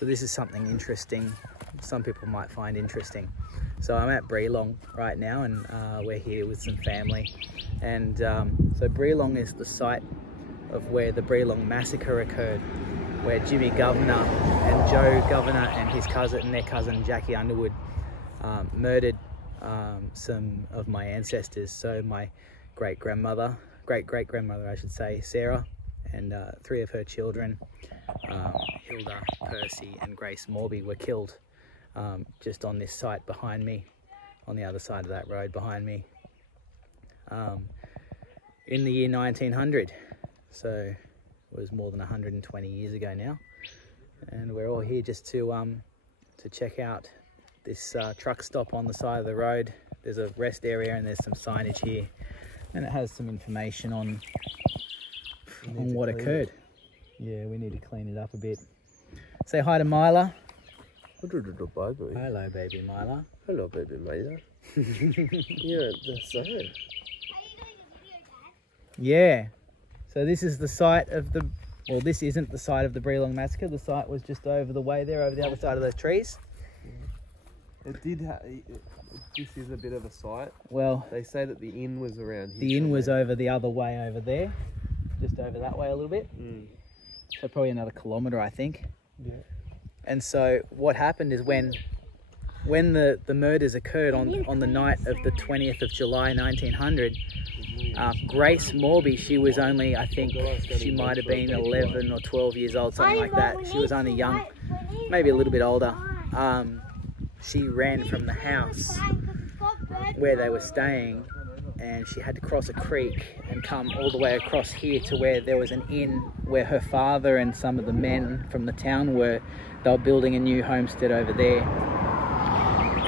So this is something interesting, some people might find interesting. So I'm at Breelong right now, and we're here with some family. And so Breelong is the site of where the Breelong Massacre occurred, where Jimmy Governor and Joe Governor and his cousin and their cousin Jackie Underwood murdered some of my ancestors. So my great-grandmother I should say, Sarah, and 3 of her children, Hilda, Percy and Grace Mawbey, were killed just on this site behind me, on the other side of that road behind me, in the year 1900. So it was more than 120 years ago now, and we're all here just to check out this truck stop on the side of the road. There's a rest area and there's some signage here, and it has some information on what occurred. Yeah, we need to clean it up a bit. Say hi to Myla. Hello, baby Myla. Hello, baby Myla. Yeah, that's so. Yeah. So this is the site of the, well, this isn't the site of the Breelong Massacre. The site was just over the way there, over the other side of those trees. It did have, this is a bit of a site. Well, they say that the inn was around here. The inn was over the other way over there, just over that way a little bit. So probably another kilometre, I think. Yeah. And so what happened is when the murders occurred on the night of the 20th of July 1900, Grace Mawbey, she was only, I think she might have been 11 or 12 years old, something like that. She was only young, maybe a little bit older. She ran from the house where they were staying, and she had to cross a creek and come all the way across here to where there was an inn where her father and some of the men from the town were. They were building a new homestead over there,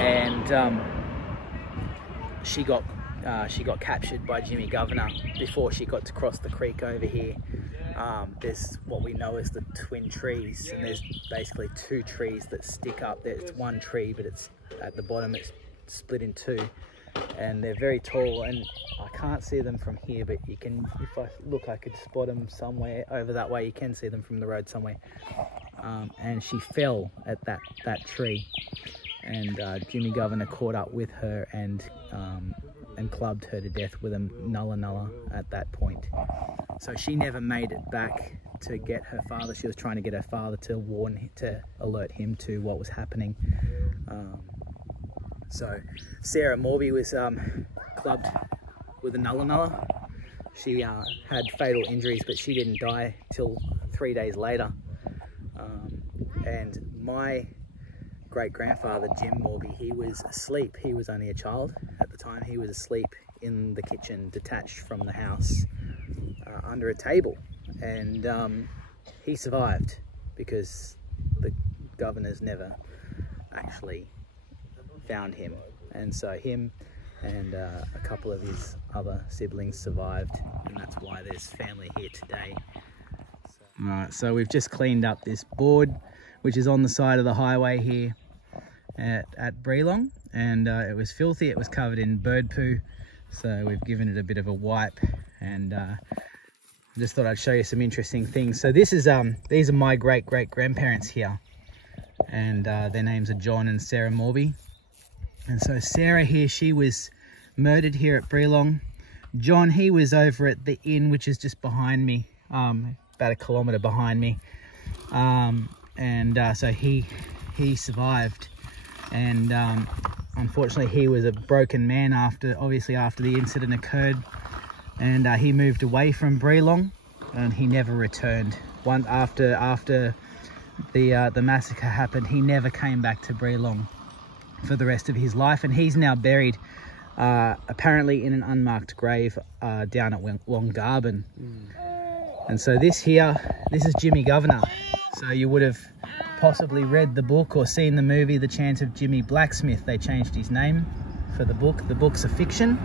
and she got captured by Jimmy Governor before she got to cross the creek over here. There's what we know as the twin trees, and there's basically 2 trees that stick up. There's one tree, but it's at the bottom, it's split in 2, and they're very tall, and I can't see them from here, but you can, if I look, I could spot them somewhere over that way. You can see them from the road somewhere. And she fell at that tree, and Jimmy Governor caught up with her and clubbed her to death with a nulla at that point. So she never made it back to get her father. She was trying to get her father to alert him to what was happening. So Sarah Mawbey was clubbed with a nulla. She had fatal injuries, but she didn't die till 3 days later. And my great-grandfather, Jim Mawbey, he was asleep. He was only a child at the time. He was asleep in the kitchen, detached from the house, under a table. And he survived because the governors never actually found him. And so him and a couple of his other siblings survived, and that's why there's family here today. Alright, so we've just cleaned up this board, which is on the side of the highway here at Breelong, and it was filthy. It was covered in bird poo, so we've given it a bit of a wipe, and just thought I'd show you some interesting things. So this is these are my great-great-grandparents here, and their names are John and Sarah Mawbey. And so Sarah here, she was murdered here at Breelong. John, he was over at the inn, which is just behind me, about a kilometre behind me. So he survived, and unfortunately he was a broken man after the incident occurred, and he moved away from Breelong, and he never returned. After the massacre happened, he never came back to Breelong for the rest of his life, and he's now buried apparently in an unmarked grave down at Wongarbin. And so this is Jimmy Governor. So you would have possibly read the book or seen the movie The Chance of Jimmy Blacksmith. They changed his name for the book. The book's a fiction,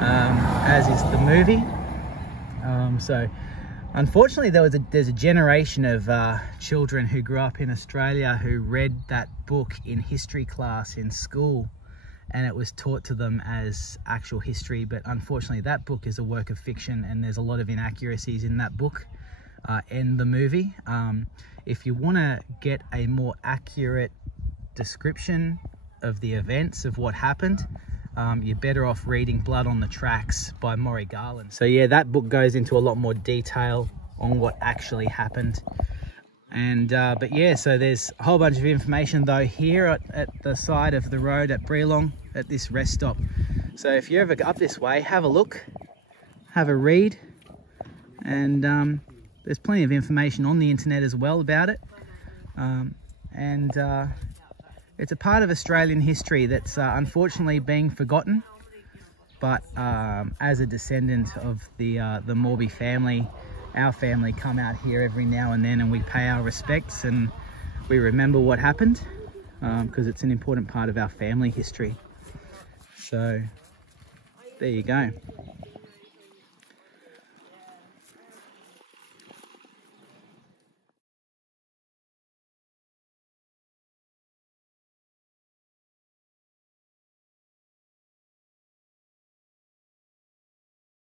as is the movie. So unfortunately there's a generation of children who grew up in Australia who read that book in history class in school, and it was taught to them as actual history. But unfortunately that book is a work of fiction, and there's a lot of inaccuracies in that book. end the movie. If you want to get a more accurate description of the events of what happened, you're better off reading Blood on the Tracks by Maury Garland. So yeah, that book goes into a lot more detail on what actually happened. And but yeah, so there's a whole bunch of information though here at the side of the road at Breelong at this rest stop. So if you're ever up this way, have a look, have a read, and there's plenty of information on the internet as well about it. It's a part of Australian history that's unfortunately being forgotten. But as a descendant of the Mawbey family, our family come out here every now and then and we pay our respects and we remember what happened, because it's an important part of our family history. So there you go.